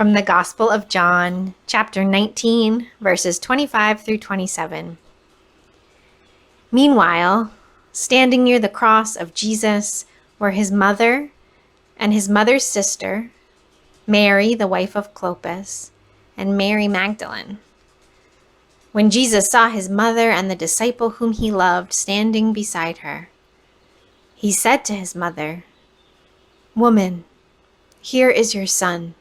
From the Gospel of John, chapter 19, verses 25 through 27. Meanwhile, standing near the cross of Jesus were his mother and his mother's sister, Mary, the wife of Clopas, and Mary Magdalene. When Jesus saw his mother and the disciple whom he loved standing beside her, he said to his mother, "Woman, here is your son."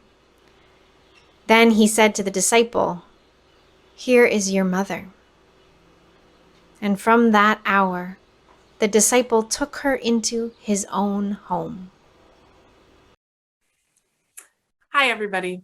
Then he said to the disciple, "Here is your mother." And from that hour, the disciple took her into his own home. Hi, everybody.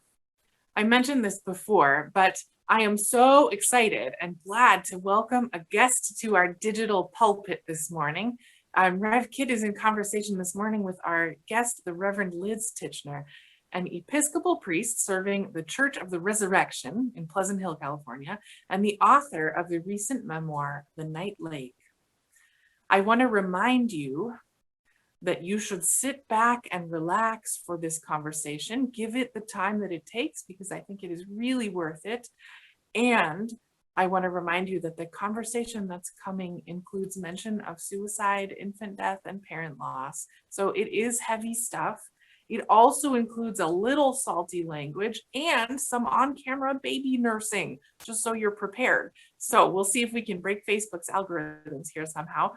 I mentioned this before, but I am so excited and glad to welcome a guest to our digital pulpit this morning. Rev Kid is in conversation this morning with our guest, the Reverend Liz Tichenor, an Episcopal priest serving the Church of the Resurrection in Pleasant Hill, California, and the author of the recent memoir, The Night Lake. I want to remind you that you should sit back and relax for this conversation. Give it the time that it takes, because I think it is really worth it. And I want to remind you that the conversation that's coming includes mention of suicide, infant death, and parent loss. So it is heavy stuff. It also includes a little salty language and some on-camera baby nursing, just so you're prepared. So we'll see if we can break Facebook's algorithms here somehow.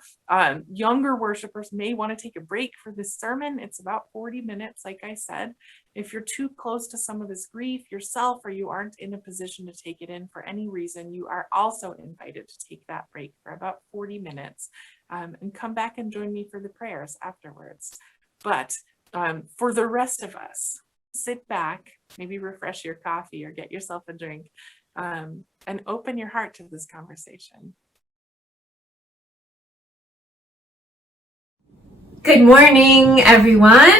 Younger worshipers may want to take a break for this sermon. It's about 40 minutes, like I said. If you're too close to some of this grief yourself, or you aren't in a position to take it in for any reason, you are also invited to take that break for about 40 minutes and come back and join me for the prayers afterwards. But for the rest of us, sit back, maybe refresh your coffee or get yourself a drink, and open your heart to this conversation. Good morning, everyone,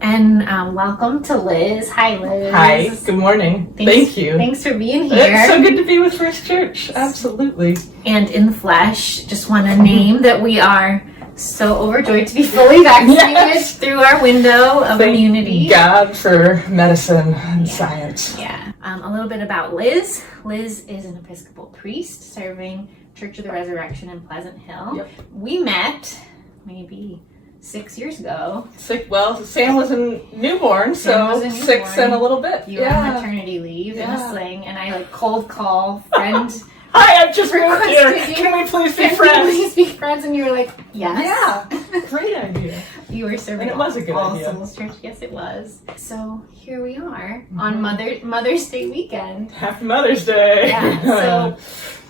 and welcome to Liz. Hi, Liz. Hi, good morning. Thank you. Thanks for being here. It's so good to be with First Church. Absolutely. And in the flesh, just want to name that we are so overjoyed to be fully vaccinated through our window of immunity. God for medicine and science. Yeah. A little bit about Liz. Liz is an Episcopal priest serving Church of the Resurrection in Pleasant Hill. Yep. We met maybe 6 years ago. Well, Sam was a newborn, so 6 and a little bit. You were on maternity leave in a sling, and I cold call friend. Hi, I'm just here. Can we please be friends? Please be friends, and you were like, yes. Yeah, great idea. You were serving and it was a good All idea. Souls Church. Yes, it was. So here we are on Mother's Day weekend. Happy Mother's Day. Yeah.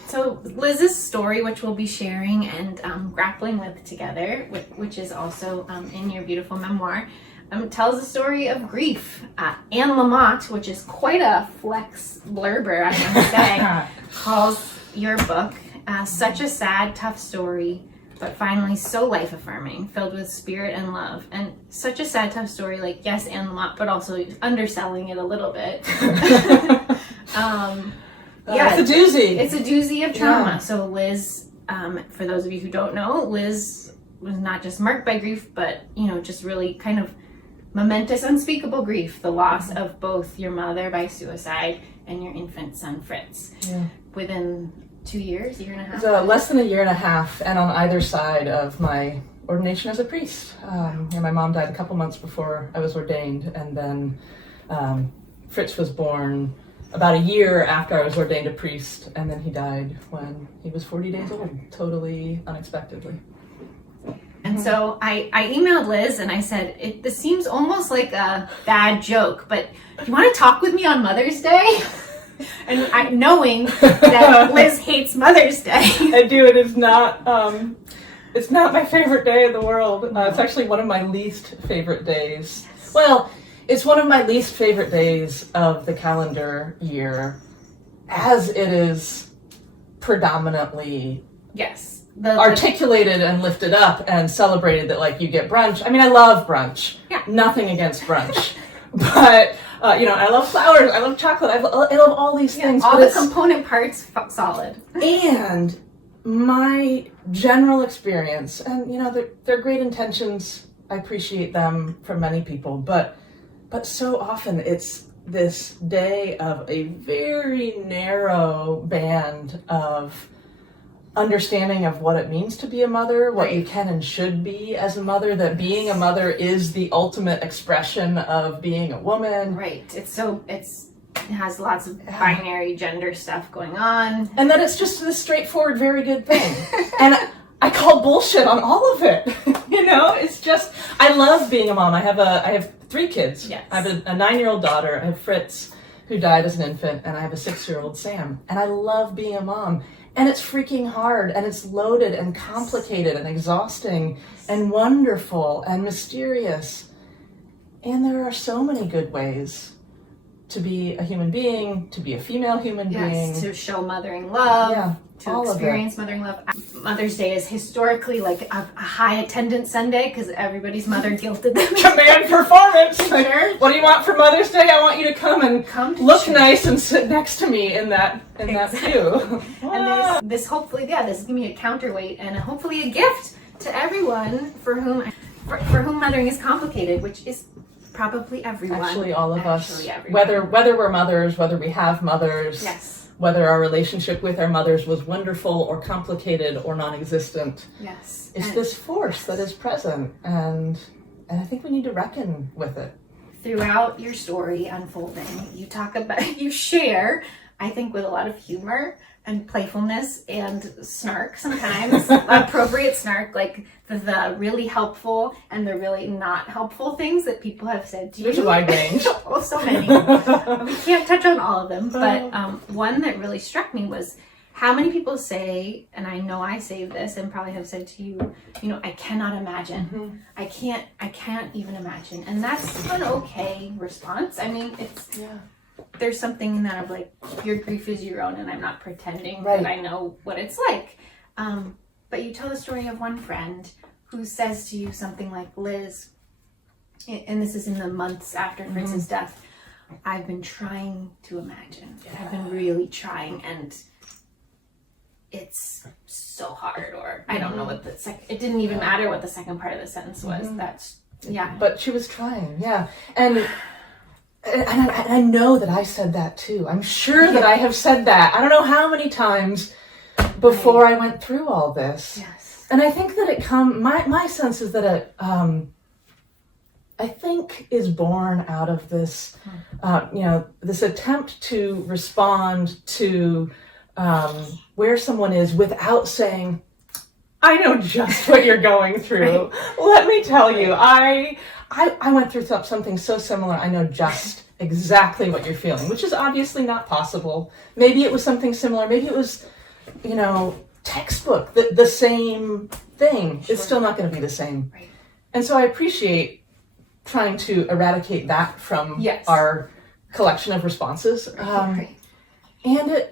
So Liz's story, which we'll be sharing and grappling with together, which is also in your beautiful memoir, tells the story of grief. Anne Lamott, which is quite a flex blurber, I must say, calls your book such a sad, tough story, but finally so life-affirming, filled with spirit and love. And such a sad, tough story, like, yes, Anne Lamott, but also underselling it a little bit. It's a doozy. It's a doozy of trauma. Yeah. So Liz, for those of you who don't know, Liz was not just marked by grief, but, just really kind of momentous, unspeakable grief, the loss of both your mother by suicide and your infant son, Fritz. Yeah. Within 2 years, year and a half? Less than a year and a half, and on either side of my ordination as a priest. My mom died a couple months before I was ordained, and then Fritz was born about a year after I was ordained a priest, and then he died when he was 40 days old, totally unexpectedly. And so I emailed Liz and I said, this seems almost like a bad joke, but do you want to talk with me on Mother's Day? And knowing that Liz hates Mother's Day. I do. It is not, it's not my favorite day in the world. It's actually one of my least favorite days. Yes. Well, it's one of my least favorite days of the calendar year, as it is predominantly articulated and lifted up and celebrated that, like, you get brunch. I mean, I love brunch. Yeah. Nothing against brunch. But, I love flowers. I love chocolate. I love all these things. All the component parts solid. And my general experience, and, they're great intentions. I appreciate them from many people. But so often it's this day of a very narrow band of understanding of what it means to be a mother, what you can and should be as a mother, that being a mother is the ultimate expression of being a woman. Right. It has lots of binary gender stuff going on. And that it's just this straightforward, very good thing. And I call bullshit on all of it. It's just, I love being a mom. I have 3 kids. Yes. I have a 9-year-old daughter. I have Fritz, who died as an infant, and I have a 6-year-old Sam. And I love being a mom. And it's freaking hard, and it's loaded and complicated and exhausting and wonderful and mysterious. And there are so many good ways to be a human being, to be a female human being. To show mothering love. Yeah. To experience mothering love. Mother's Day is historically like a high attendance Sunday because everybody's mother guilted them. Command performance. Sure. What do you want for Mother's Day? I want you to come to look church. nice and sit next to me in that pew. And this hopefully, this is gonna be a counterweight and hopefully a gift to everyone for whom mothering is complicated, which is probably everyone. Actually, all of us. Everyone. Whether we're mothers, whether we have mothers. Yes. Whether our relationship with our mothers was wonderful or complicated or non-existent. Yes. It's this force that is present, and I think we need to reckon with it. Throughout your story unfolding, you share, I think, with a lot of humor and playfulness and snark sometimes, appropriate snark, like the really helpful and the really not helpful things that people have said to you. There's a wide range. Oh, so many. We can't touch on all of them, but one that really struck me was how many people say, and I know I say this and probably have said to you, I cannot imagine. Mm-hmm. I can't even imagine. And that's an okay response. I mean, there's something in that of like, your grief is your own and I'm not pretending that I know what it's like. But you tell the story of one friend who says to you something like, Liz, and this is in the months after Fritz's death, I've been trying to imagine. I've been really trying, and it's so hard, or I don't know what it didn't even matter what the second part of the sentence was. But she was trying, And I know that I said that too. I'm sure that I have said that. I don't know how many times before I went through all this. Yes. And I think that my sense is that it, I think, is born out of this, this attempt to respond to where someone is without saying, I know just what you're going through. Let me tell you, I went through something so similar. I know just exactly what you're feeling, which is obviously not possible. Maybe it was something similar. Maybe it was, textbook, the same thing. Sure. It's still not going to be the same. Right. And so I appreciate trying to eradicate that from our collection of responses. And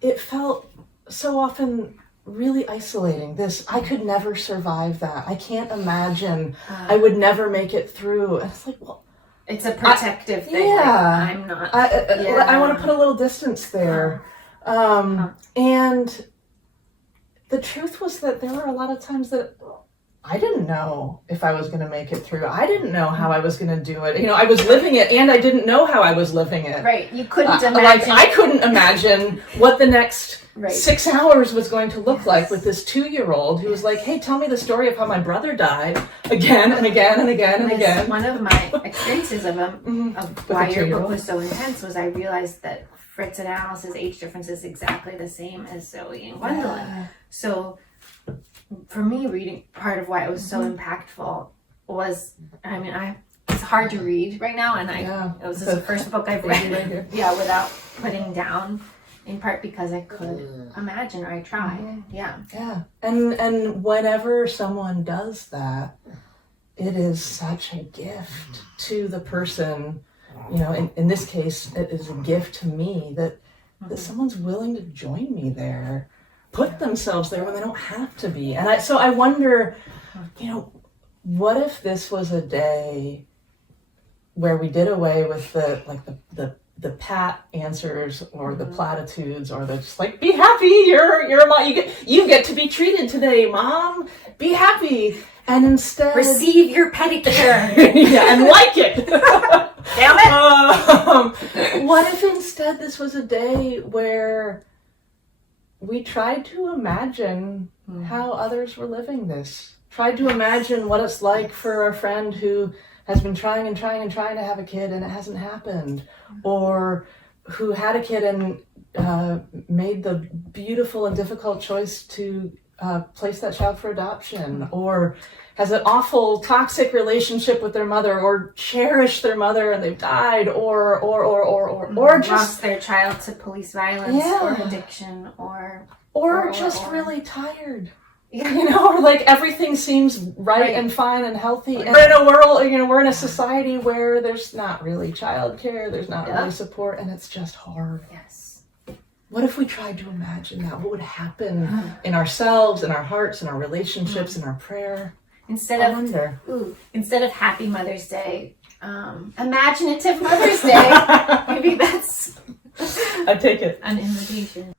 it felt so often really isolating. I could never survive that. I can't imagine. I would never make it through. And it's like, well, it's a protective thing. Yeah. Like, I'm not. I want to put a little distance there. And the truth was that there were a lot of times that I didn't know if I was going to make it through. I didn't know how I was going to do it. I was living it, and I didn't know how I was living it. Right. You couldn't imagine. I couldn't imagine what the next 6 hours was going to look like with this 2-year-old who was like, hey, tell me the story of how my brother died again and again and again and again. One of my experiences of why your book was so intense was I realized that Fritz and Alice's age difference is exactly the same as Zoe and Gwendolyn. Yeah. So for me, reading, part of why it was so impactful was, it's hard to read right now, and it was the first book I've read, without putting down, in part because I could imagine, or I tried. Yeah. And whenever someone does that, it is such a gift to the person. In this case, it is a gift to me that someone's willing to join me there, put themselves there when they don't have to be. And I wonder, what if this was a day where we did away with the pat answers or the platitudes or the just like, be happy, you're a mom, you get to be treated today, mom, be happy. And instead receive your pedicure. and like it. Damn it! What if instead this was a day where we tried to imagine how others were living this? Tried to imagine what it's like for a friend who has been trying and trying and trying to have a kid and it hasn't happened, or who had a kid and made the beautiful and difficult choice to place that child for adoption, or has an awful toxic relationship with their mother, or cherish their mother and they've died, or just lost their child to police violence or addiction, or just really tired. You know, or like everything seems right and fine and healthy, and in a world, you know, we're in a society where there's not really childcare, there's not really support, and it's just hard. Yes. What if we tried to imagine that? What would happen in ourselves, in our hearts, in our relationships, in our prayer? Instead of Happy Mother's Day, Imaginative Mother's Day. Maybe that's I take it. an invitation.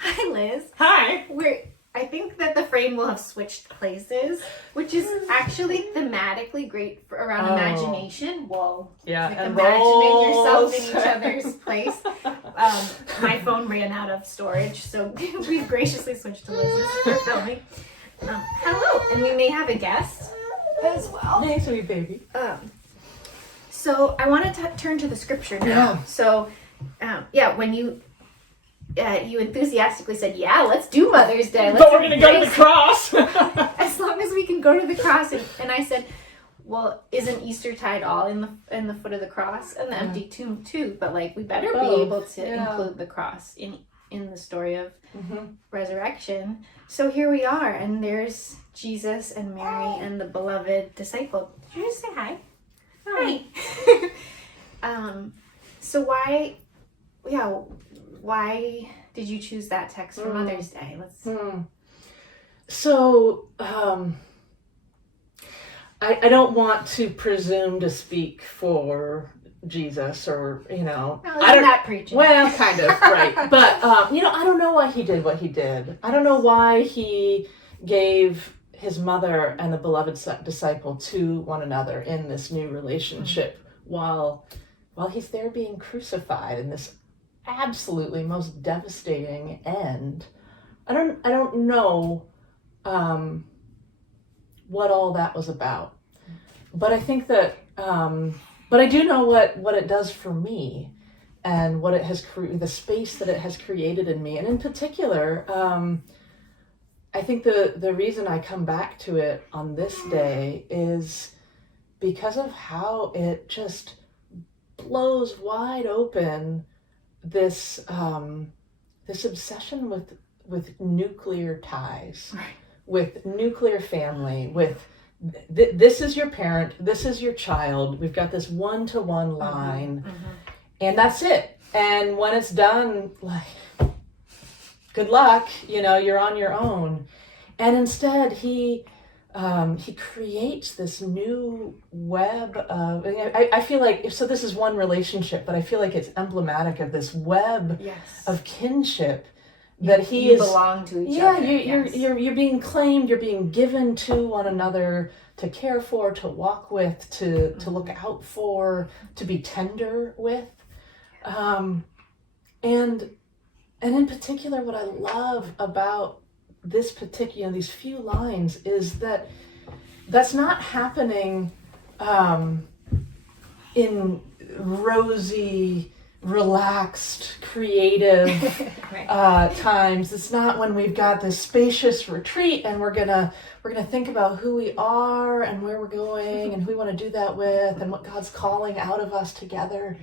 Hi, Liz. Hi. I think that the frame will have switched places, which is actually thematically great for around imagination. Whoa. Yeah. Like and imagining yourself in rolls. each other's place. My phone ran out of storage, so we've graciously switched to Liz's for filming. Hello, and we may have a guest as well. Hey, sweet baby. So I want to turn to the scripture now. Yeah. So, when you enthusiastically said, "Yeah, let's do Mother's Day. Let's But we're gonna go to the cross. as long as we can go to the cross." And I said, "Well, isn't Eastertide all in the foot of the cross and the empty tomb too? But like, we better be able to include the cross in the story of resurrection." So here we are, and there's Jesus and Mary and the beloved disciple. Did you just say hi? Hi. So why did you choose that text for Mother's Day? So, I don't want to presume to speak for Jesus, or, you know, I don't not preaching. Well, kind of, right. But, you know, I don't know why he did what he did. I don't know why he gave his mother and the beloved disciple to one another in this new relationship while he's there being crucified in this absolutely most devastating end. I don't know what all that was about, but I think that but I do know what it does for me, and what it has the space that it has created in me, and in particular, I think the reason I come back to it on this day is because of how it just blows wide open this obsession with nuclear ties, with nuclear family, with this is your parent, this is your child. We've got this one-to-one line, and that's it. And when it's done, like, good luck, you know, you're on your own. And instead, he creates this new web of, I feel like, so this is one relationship, but I feel like it's emblematic of this web of kinship that you belong to each other. You're being claimed, you're being given to one another, to care for, to walk with, to look out for, to be tender with. And in particular, what I love about this particular, these few lines, is that that's not happening in rosy, relaxed, creative times. It's not when we've got this spacious retreat and we're gonna think about who we are and where we're going and who we want to do that with and what God's calling out of us together.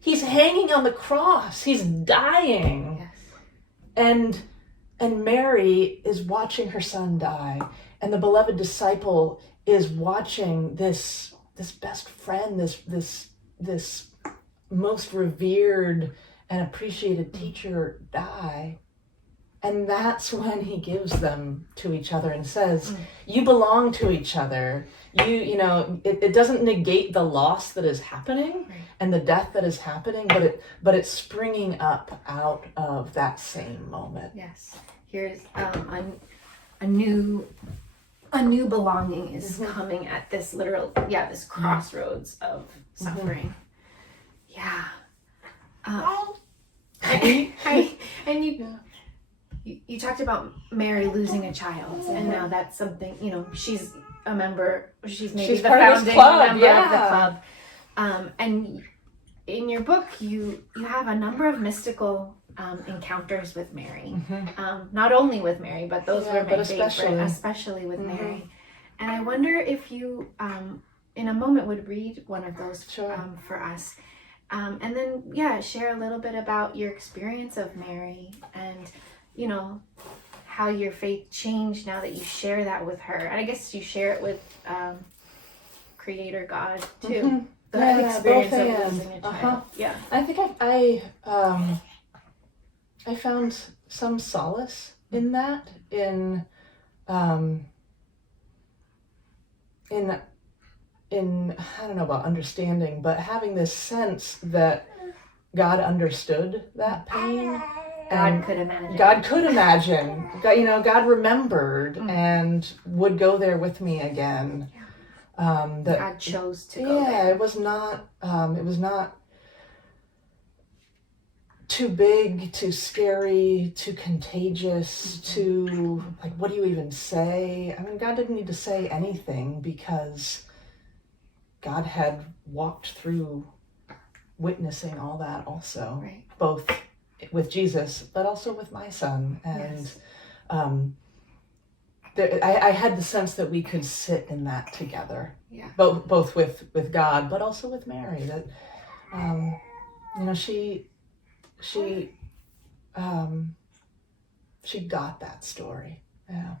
He's hanging on the cross. He's dying. And Mary is watching her son die, and the beloved disciple is watching this best friend, this most revered and appreciated teacher die. And that's when he gives them to each other and says, you belong to each other. You know, it doesn't negate the loss that is happening and the death that is happening, but it's springing up out of that same moment. Yes. Here's a new a new belonging is coming at this this crossroads of suffering. Yeah. And you talked about Mary losing a child, and now that's something, she's a member, she's maybe the founding member of the club. And in your book, you have a number of mystical encounters with Mary. Not only with Mary, but those were my favorite, especially with Mary. And I wonder if you, in a moment, would read one of those for us. And then, share a little bit about your experience of Mary and, how your faith changed now that you share that with her. And I guess you share it with Creator God, too. The experience of losing a child. Yeah. I think I found some solace in that, in I don't know about understanding, but having this sense that God understood that pain. God could imagine. God remembered and would go there with me again. God chose to go there. It was not too big, too scary, too contagious, too, what do you even say? I mean, God didn't need to say anything because God had walked through witnessing all that also, both with Jesus, but also with my son. And I had the sense that we could sit in that together, both with God, but also with Mary. That she got that story. Yeah.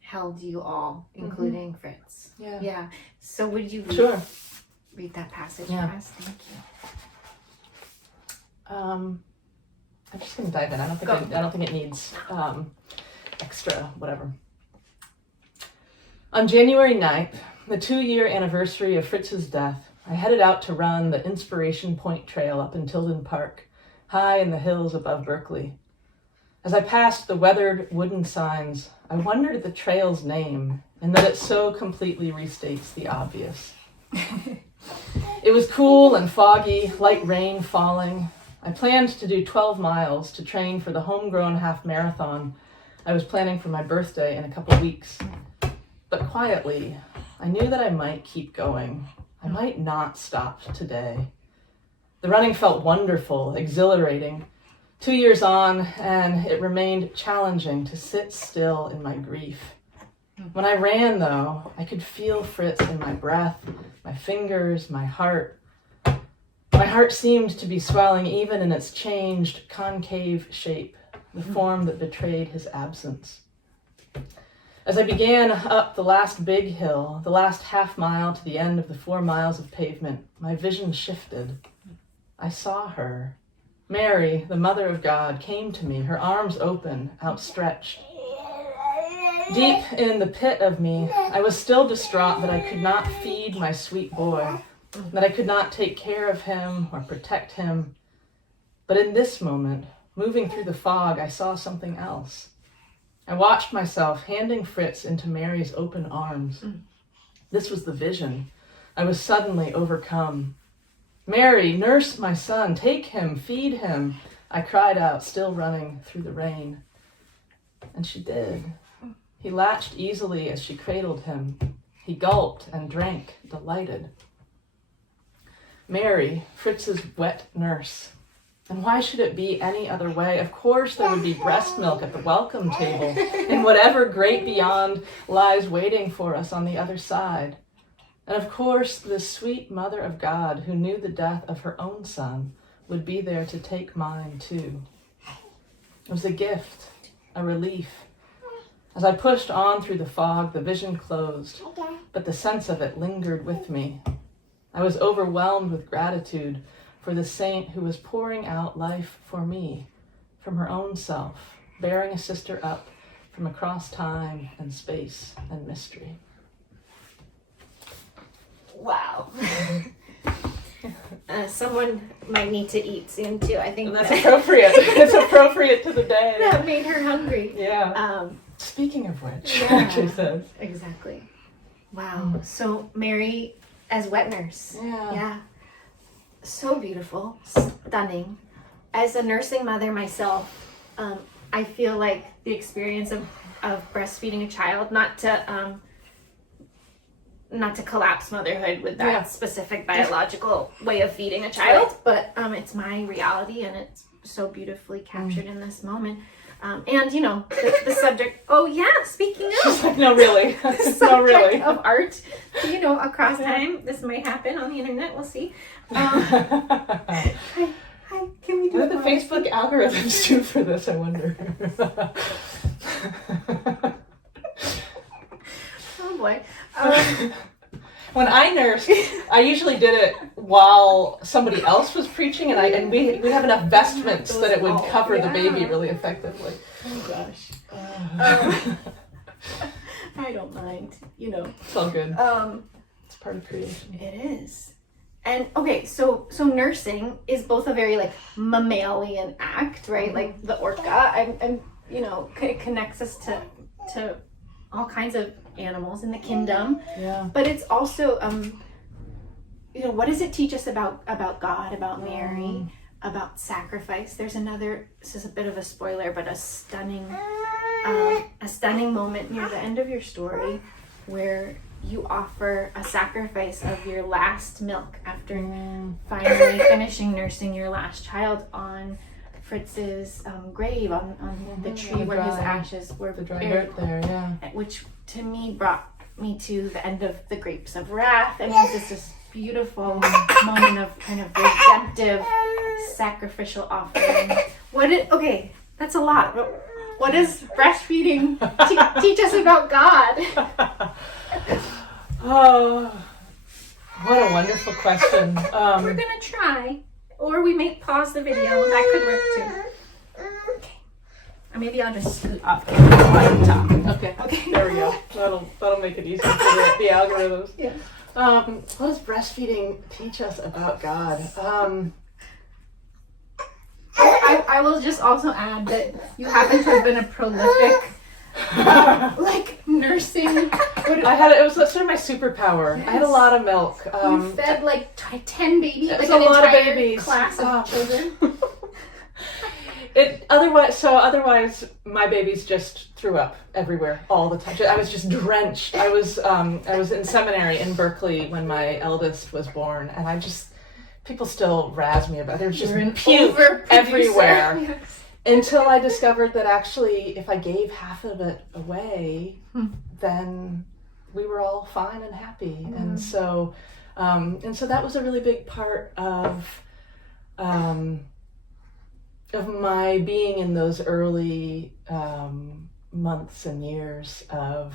Held you all, including Fritz. Yeah. So would you read that passage for us? Thank you. I'm just gonna dive in. I don't think it needs extra whatever. On January 9th, the 2-year anniversary of Fritz's death, I headed out to run the Inspiration Point Trail up in Tilden Park, high in the hills above Berkeley. As I passed the weathered wooden signs, I wondered at the trail's name and that it so completely restates the obvious. It was cool and foggy, light rain falling. I planned to do 12 miles to train for the homegrown half marathon I was planning for my birthday in a couple weeks. But quietly, I knew that I might keep going. I might not stop today. The running felt wonderful, exhilarating. 2 years on, and it remained challenging to sit still in my grief. When I ran, though, I could feel Fritz in my breath, my fingers, my heart. My heart seemed to be swelling even in its changed, concave shape, the form that betrayed his absence. As I began up the last big hill, the last half mile to the end of the 4 miles of pavement, my vision shifted. I saw her. Mary, the Mother of God, came to me, her arms open, outstretched. Deep in the pit of me, I was still distraught that I could not feed my sweet boy, that I could not take care of him or protect him. But in this moment, moving through the fog, I saw something else. I watched myself handing Fritz into Mary's open arms. This was the vision. I was suddenly overcome. Mary, nurse my son, take him, feed him, I cried out, still running through the rain. And she did. He latched easily as she cradled him. He gulped and drank, delighted. Mary, Fritz's wet nurse. And why should it be any other way? Of course there would be breast milk at the welcome table, and whatever great beyond lies waiting for us on the other side. And of course, the sweet Mother of God, who knew the death of her own son, would be there to take mine too. It was a gift, a relief. As I pushed on through the fog, the vision closed, but the sense of it lingered with me. I was overwhelmed with gratitude for the saint who was pouring out life for me, from her own self, bearing a sister up from across time and space and mystery. Wow. Someone might need to eat soon too. I think that's appropriate. It's appropriate to the day. That made her hungry. Yeah. Speaking of which, Yeah. she says. Exactly. Wow. So Mary as wet nurse. Yeah. Yeah. So beautiful. Stunning. As a nursing mother myself, I feel like the experience of breastfeeding a child, not to collapse motherhood with that specific biological way of feeding a child, but it's my reality, and it's so beautifully captured in this moment. And you know, the subject. Oh yeah, speaking of. No, really. The No, subject really. of art, you know, across time. This might happen on the internet. We'll see. Hi, can we do What do the Facebook algorithms do for this, I wonder? Oh boy. When I nursed, I usually did it while somebody else was preaching, and we have enough vestments that it would cover the baby really effectively. Oh gosh. I don't mind. You know. It's all good. It's part of creation. It is. And okay, so nursing is both a very like mammalian act, right? Like the orca, and you know, it connects us to all kinds of animals in the kingdom. Yeah. But it's also, you know, what does it teach us about God, about Mary, about sacrifice? There's another. This is a bit of a spoiler, but a stunning moment near the end of your story, where you offer a sacrifice of your last milk after finally finishing nursing your last child on Fritz's grave, on the tree where his ashes were buried. There, yeah. Which to me brought me to the end of the Grapes of Wrath. I mean, it's this beautiful moment of kind of redemptive, sacrificial offering. Okay, that's a lot. What does breastfeeding teach us about God? Oh, what a wonderful question. We're gonna try, or we may pause the video. That could work too. Okay. Or maybe I'll just scoot up while you talk. Okay, there we go. That'll make it easier for the algorithms. Yeah. What does breastfeeding teach us about God? I will just also add that you happen to have been a prolific, like nursing. It was sort of my superpower. Yes. I had a lot of milk. You fed like 10 babies, like a an lot entire of babies. Class of children. Otherwise, my babies just threw up everywhere all the time. I was just drenched. I was in seminary in Berkeley when my eldest was born, and people still razz me about it. There was just puke everywhere. Yes. Until I discovered that actually, if I gave half of it away, then we were all fine and happy. And so that was a really big part of my being in those early months and years of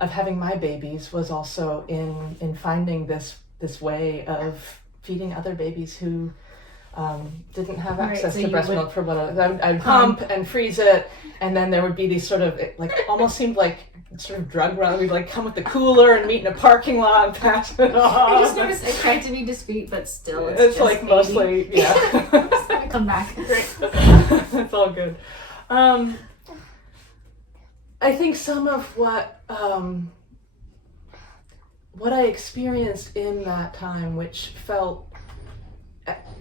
having my babies, was also in finding this way of feeding other babies who didn't have access to breast milk for what I'd pump and freeze it, and then there would be these sort of, it like almost seemed like sort of drug run. We'd like come with the cooler and meet in a parking lot and pass it off. I just noticed I tried to be discreet, but still it's just like baby. Mostly, yeah. Just gonna come back. Great. It's all good. I think some of what I experienced in that time, which felt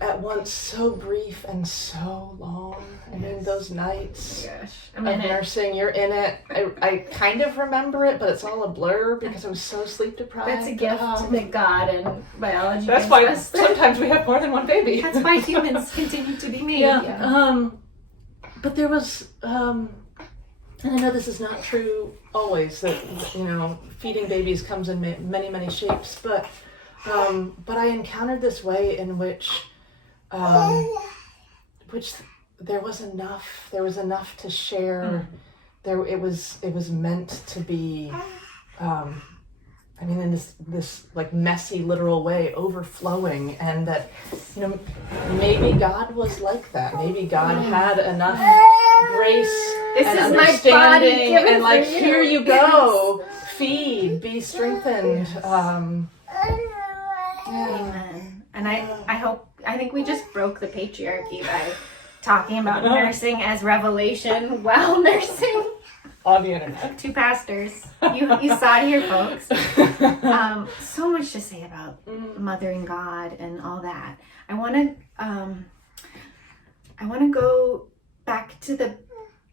at once so brief and so long. I mean, those nights of nursing, you're in it. I kind of remember it, but it's all a blur because I was so sleep deprived. That's a gift that God and biology. That's why sometimes we have more than one baby. That's why humans continue to be made. Yeah. But there was, and I know this is not true always, that, you know, feeding babies comes in many, many shapes, but I encountered this way in which there was enough to share. It was meant to be, in this like messy literal way, overflowing, and that, you know, maybe God was like that. Maybe God had enough grace and understanding, and like, here you go, feed, be strengthened. Amen. And I think we just broke the patriarchy by talking about nursing as revelation while nursing. on the internet. 2 pastors. You saw it here, folks. So much to say about mothering God and all that. I want to go back to the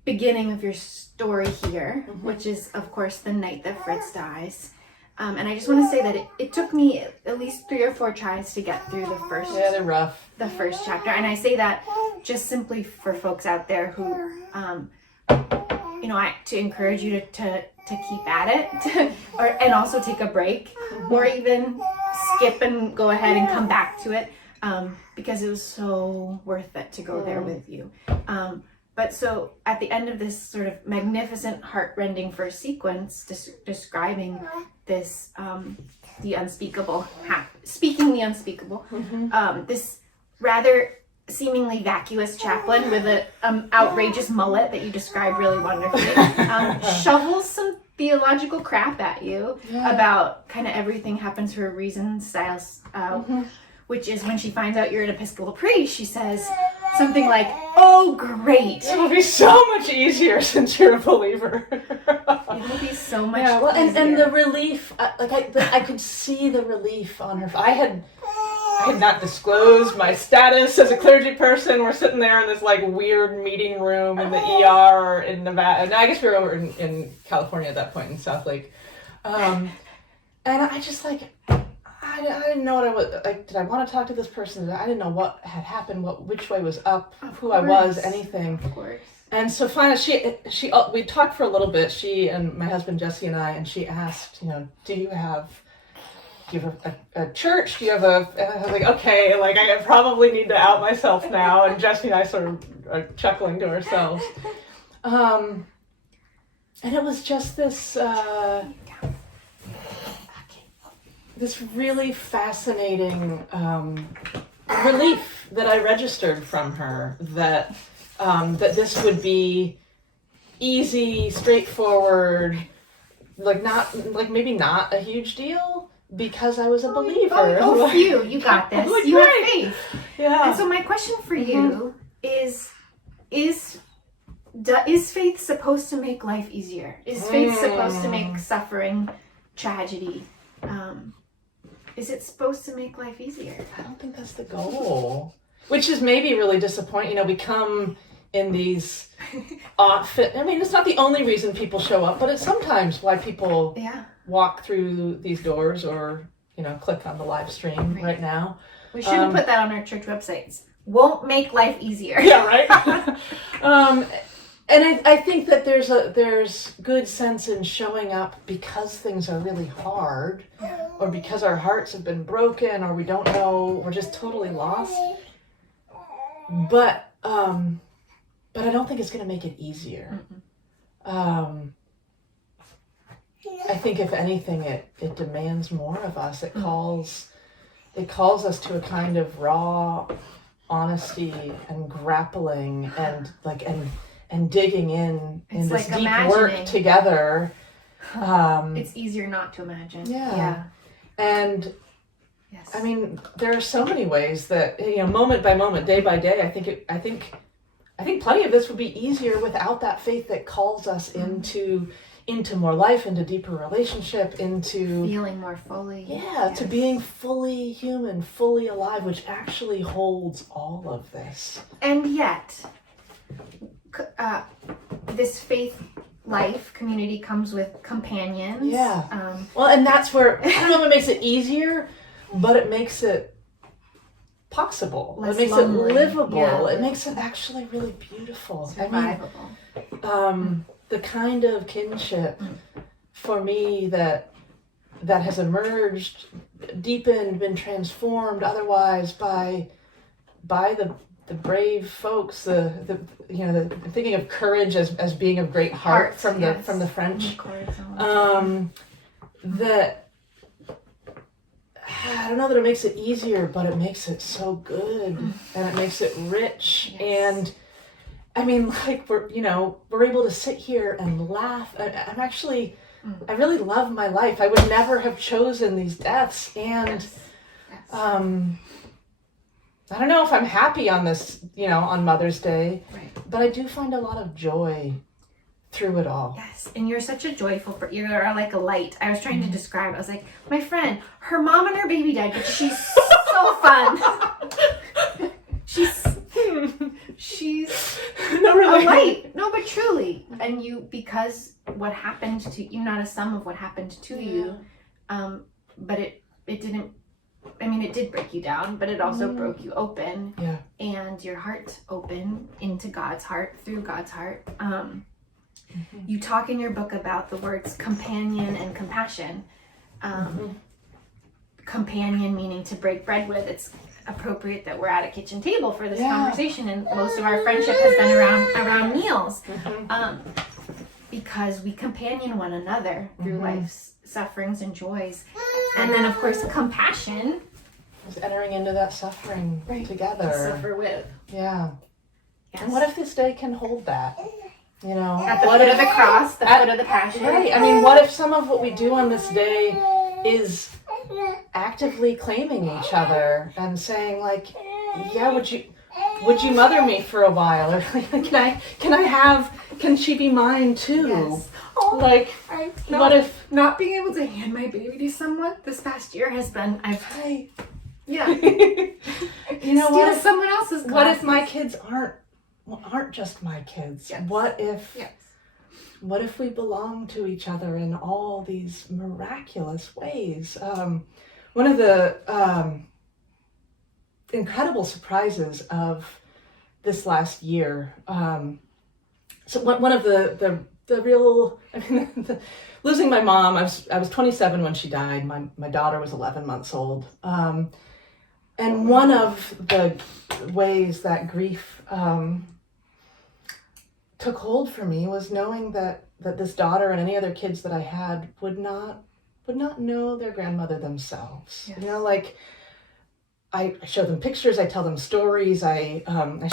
beginning of your story here, which is, of course, the night that Fritz dies. And I just want to say that it took me at least 3 or 4 tries to get through the first. Yeah, they're rough. The first chapter, and I say that just simply for folks out there who, to encourage you to keep at it, and also take a break, or even skip and go ahead and come back to it, because it was so worth it to go there with you. But so at the end of this sort of magnificent, heart-rending first sequence describing this, the unspeakable, speaking the unspeakable, this rather seemingly vacuous chaplain with an outrageous mullet that you described really wonderfully, shovels some theological crap at you about kind of everything happens for a reason styles, which is when she finds out you're an Episcopal priest, she says something like, "Oh, great. It'll be so much easier since you're a believer." It'll be so much well, easier. and the relief, I could see the relief on her. I had not disclosed my status as a clergy person. We're sitting there in this like weird meeting room in the ER in Nevada. And I guess we were over in California at that point in South Lake. And I just I didn't know what I was like. Did I want to talk to this person? I didn't know what had happened, which way was up, who I was, anything. Of course. And so finally, we talked for a little bit. She and my husband Jesse and I, and she asked, do you have a church? Do you have and I was like, okay, I probably need to out myself now. And Jesse and I sort of are chuckling to ourselves. And it was just this really fascinating relief that I registered from her that this would be easy, straightforward, maybe not a huge deal because I was a believer. Oh, phew, you got this. You have faith. Yeah. And so my question for you is faith supposed to make life easier? Is faith supposed to make suffering, tragedy? Is it supposed to make life easier? I don't think that's the goal. Which is maybe really disappointing. We come in these outfit. I mean, it's not the only reason people show up, but it's sometimes why people walk through these doors or, click on the live stream right now. We should have put that on our church websites. Won't make life easier. Yeah, right? And I think that there's good sense in showing up because things are really hard, or because our hearts have been broken, or we don't know, we're just totally lost. But I don't think it's going to make it easier. I think if anything, it demands more of us. It calls us to a kind of raw honesty and grappling and digging in this deep work together. It's easier not to imagine. Yeah. And yes. I mean, there are so many ways that, moment by moment, day by day, I think plenty of this would be easier without that faith that calls us into more life, into deeper relationship, into feeling more fully. Yeah, to being fully human, fully alive, which actually holds all of this. And yet, this faith life community comes with companions. Yeah. Well, and that's where, I don't know if it makes it easier, but it makes it possible. It makes lonely. It livable. Yeah. It makes it actually really beautiful. Survivable. The kind of kinship for me that has emerged, deepened, been transformed otherwise by the brave folks, the thinking of courage as being of great heart from the French. That I don't know that it makes it easier, but it makes it so good and it makes it rich. Yes. And I mean, we're able to sit here and laugh. I really love my life. I would never have chosen these deaths. And I don't know if I'm happy on this, on Mother's Day, but I do find a lot of joy through it all. Yes, and you're such a joyful, you are like a light. I was trying to describe, I was like, my friend, her mom and her baby died, but she's so fun. She's No, really. a light. No, but truly. And because what happened to you, not a sum of what happened to you, but it didn't, it did break you down, but it also broke you open. Yeah. And your heart open into God's heart, through God's heart. You talk in your book about the words companion and compassion. Companion meaning to break bread with. It's appropriate that we're at a kitchen table for this conversation, and most of our friendship has been around meals, because we companion one another through life's sufferings and joys. And then, of course, compassion is entering into that suffering together. Suffer with. Yeah. Yes. And what if this day can hold that? You know, At the foot of the cross, the foot of the passion. Right. I mean, what if some of what we do on this day is actively claiming each other and saying, like, yeah, would you mother me for a while? Or can she be mine too? Yes. Like, what if not being able to hand my baby to someone this past year has been, you know steal what? someone else's What glasses. if my kids aren't just my kids? Yes. What if we belong to each other in all these miraculous ways? One of the incredible surprises of this last year. So one of the real, losing my mom. I was 27 when she died. My daughter was 11 months old. And one of the ways that grief took hold for me was knowing that this daughter and any other kids that I had would not know their grandmother themselves. Yes. You know, like, I show them pictures, I tell them stories, I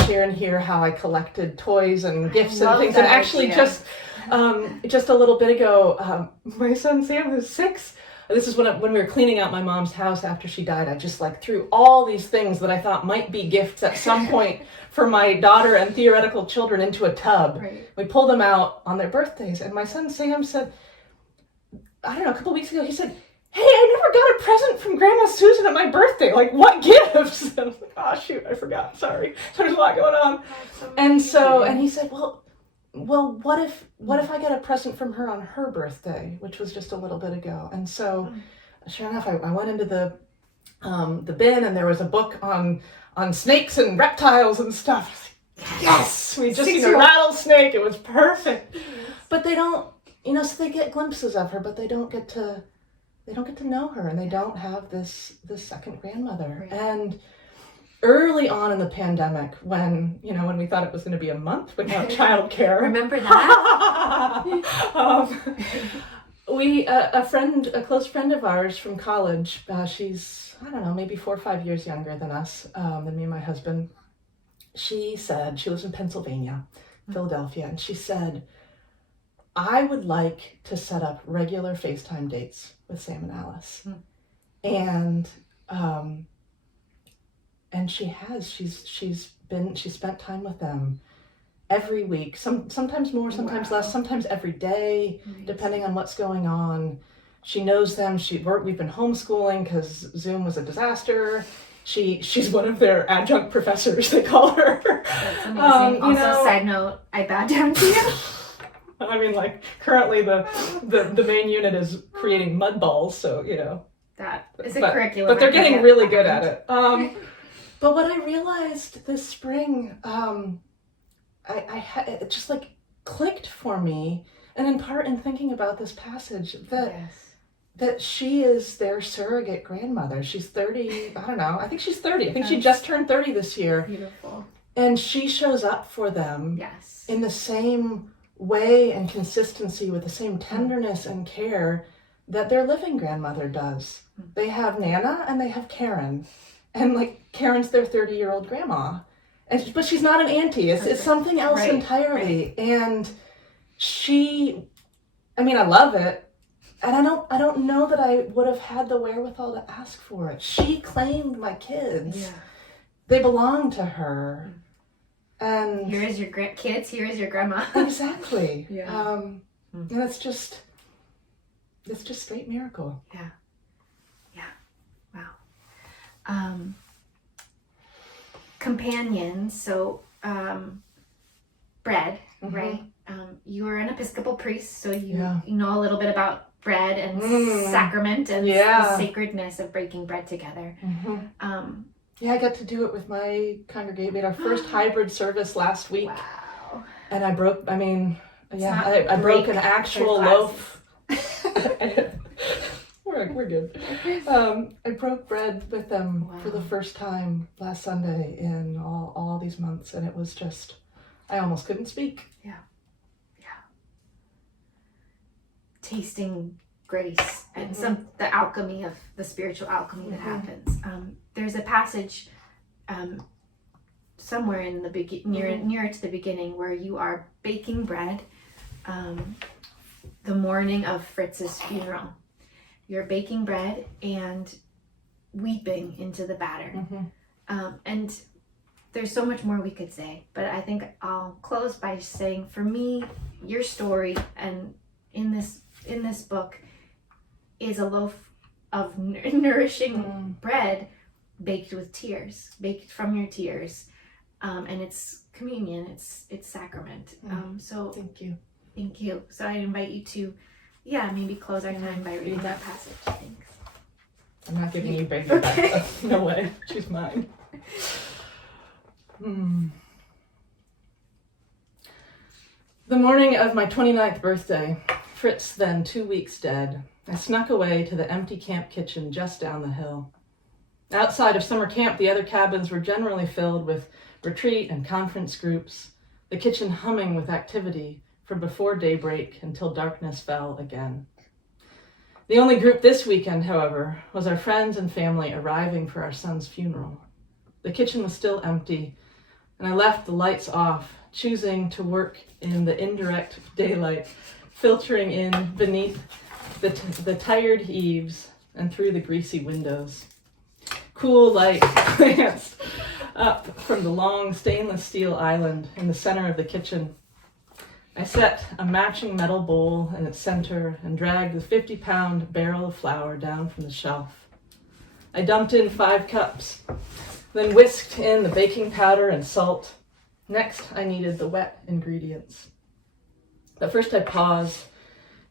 share in here how I collected toys and gifts and things. And actually just a little bit ago, my son Sam, who's 6, this is when we were cleaning out my mom's house after she died. I just threw all these things that I thought might be gifts at some point for my daughter and theoretical children into a tub. Right. We pulled them out on their birthdays, and my son Sam said, I don't know, a couple weeks ago, he said, hey, I never got a present from Grandma Susan at my birthday. Like, what gifts? And I was like, oh, shoot, I forgot. Sorry. There's a lot going on. And he said, well, what if I get a present from her on her birthday, which was just a little bit ago? And so, sure enough, I went into the bin, and there was a book on snakes and reptiles and stuff. I was like, yes, we just seen a rattlesnake. It was perfect. But they don't, so they get glimpses of her, but they don't get to know her, and they don't have this second grandmother. Right. And early on in the pandemic, when we thought it was going to be a month without childcare. Remember that? A close friend of ours from college, she's, I don't know, maybe 4 or 5 years younger than us, than me and my husband. She said, she lives in Pennsylvania, Philadelphia, and she said, I would like to set up regular FaceTime dates with Sam and Alice. And she has. She's spent time with them every week. Sometimes more, sometimes less, sometimes every day, depending on what's going on. She knows them. We've been homeschooling because Zoom was a disaster. She's one of their adjunct professors, they call her. That's amazing. Also, side note, I bow down to you. Currently the main unit is creating mud balls, so, That is a curriculum. But they're getting really good at it. But what I realized this spring, it just clicked for me, and in part in thinking about this passage, that she is their surrogate grandmother. She's 30, I don't know, I think she's 30. I think she just turned 30 this year. Beautiful. And she shows up for them in the same way and consistency, with the same tenderness and care that their living grandmother does. They have Nana and they have Karen, and Karen's their 30-year-old grandma, but she's not an auntie. It's something else entirely. Right. And I love it, and I don't know that I would have had the wherewithal to ask for it. She claimed my kids. Yeah. They belong to her. And Here is your kids, here is your grandma. exactly. Yeah. And it's just straight miracle. Yeah. Wow. Companions, so bread, right? You are an Episcopal priest, so you know a little bit about bread and sacrament and the sacredness of breaking bread together. I got to do it with my congregation. We had our first hybrid service last week. Wow. And I broke an actual loaf. We're good. I broke bread with them for the first time last Sunday in all these months, and it was just, I almost couldn't speak. Yeah. Tasting grace and the alchemy of the spiritual alchemy that happens. There's a passage somewhere in the nearer to the beginning where you are baking bread the morning of Fritz's funeral. You're baking bread and weeping into the batter. And there's so much more we could say, but I think I'll close by saying, for me, your story and in this book is a loaf of nourishing bread baked with tears, baked from your tears, and it's communion, it's sacrament. So thank you. So I invite you to maybe close our time by reading that passage. Thanks. I'm not giving you baby back. No way. She's mine. The morning of my 29th birthday, Fritz, then 2 weeks dead, I snuck away to the empty camp kitchen just down the hill. Outside of summer camp, the other cabins were generally filled with retreat and conference groups, the kitchen humming with activity from before daybreak until darkness fell again. The only group this weekend, however, was our friends and family arriving for our son's funeral. The kitchen was still empty, and I left the lights off, choosing to work in the indirect daylight, filtering in beneath the tired eaves and through the greasy windows. Cool light glanced up from the long stainless steel island in the center of the kitchen. I set a matching metal bowl in its center and dragged the 50-pound barrel of flour down from the shelf. I dumped in 5 cups, then whisked in the baking powder and salt. Next, I needed the wet ingredients. But first I paused,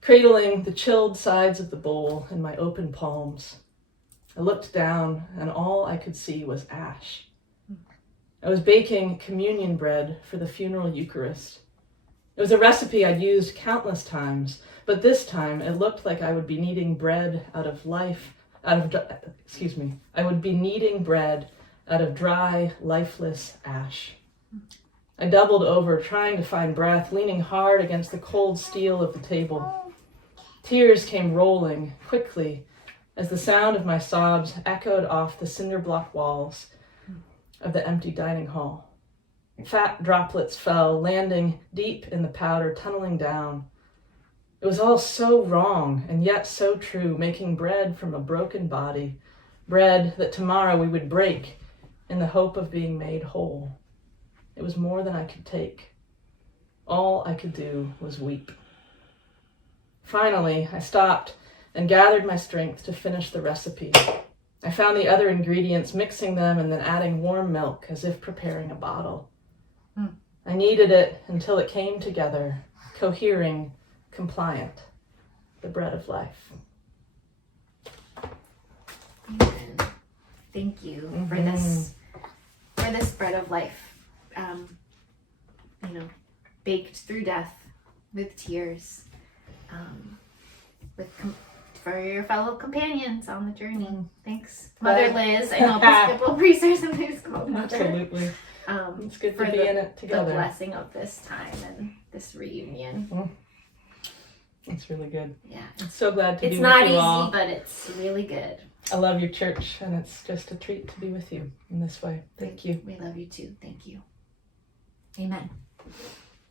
cradling the chilled sides of the bowl in my open palms. I looked down, and all I could see was ash. I was baking communion bread for the funeral Eucharist. It was a recipe I'd used countless times, but this time it looked like I would be kneading bread I would be kneading bread out of dry, lifeless ash. I doubled over, trying to find breath, leaning hard against the cold steel of the table. Tears came rolling quickly as the sound of my sobs echoed off the cinder block walls of the empty dining hall. Fat droplets fell, landing deep in the powder, tunneling down. It was all so wrong and yet so true, making bread from a broken body, bread that tomorrow we would break in the hope of being made whole. It was more than I could take. All I could do was weep. Finally, I stopped and gathered my strength to finish the recipe. I found the other ingredients, mixing them and then adding warm milk as if preparing a bottle. I kneaded it until it came together, cohering, compliant, the bread of life. Amen. Thank you for this bread of life. Baked through death with tears, for your fellow companions on the journey. Thanks, Mother Liz. I know Episcopal priests are sometimes called Mother. Absolutely. It's good to be in it together. The blessing of this time and this reunion. It's really good. Yeah. I'm so glad to be with you It's not all. easy, but it's really good. I love your church, and it's just a treat to be with you in this way. Thank you. We love you too. Thank you. Amen.